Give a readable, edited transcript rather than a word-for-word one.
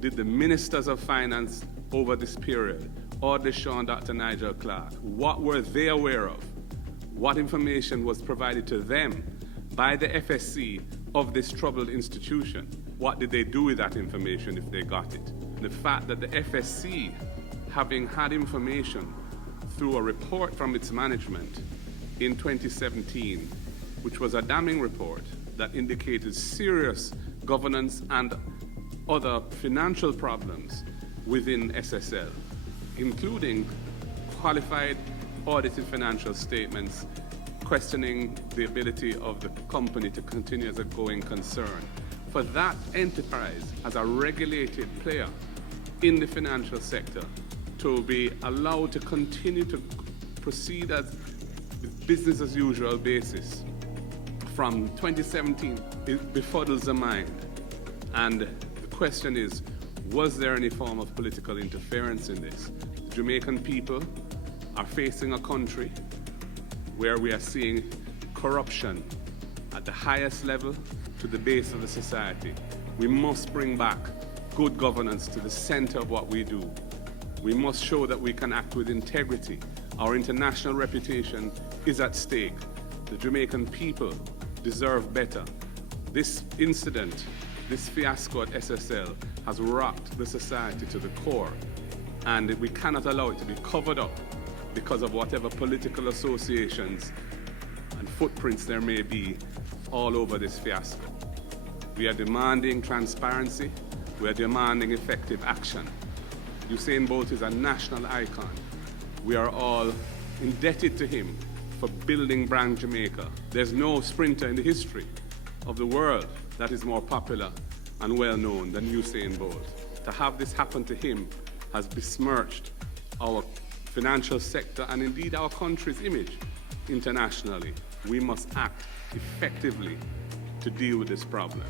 did the ministers of finance over this period, or Deshaun, Dr. Nigel Clark, what were they aware of? What information was provided to them by the FSC of this troubled institution? What did they do with that information if they got it? The fact that the FSC, having had information through a report from its management in 2017, which was a damning report that indicated serious governance and other financial problems within SSL, including qualified audited financial statements, questioning the ability of the company to continue as a going concern. For that enterprise, as a regulated player in the financial sector, to be allowed to continue to proceed as business as usual basis from 2017, it befuddles the mind. And the question is, was there any form of political interference in this? The Jamaican people are facing a country where we are seeing corruption at the highest level to the base of the society. We must bring back good governance to the center of what we do. We must show that we can act with integrity. Our international reputation is at stake. The Jamaican people deserve better. This incident, this fiasco at SSL has rocked the society to the core, and we cannot allow it to be covered up because of whatever political associations and footprints there may be all over this fiasco. We are demanding transparency. We are demanding effective action. Usain Bolt is a national icon. We are all indebted to him for building brand Jamaica. There's no sprinter in the history of the world that is more popular and well known than Usain Bolt. To have this happen to him has besmirched our financial sector and indeed our country's image internationally. We must act effectively to deal with this problem.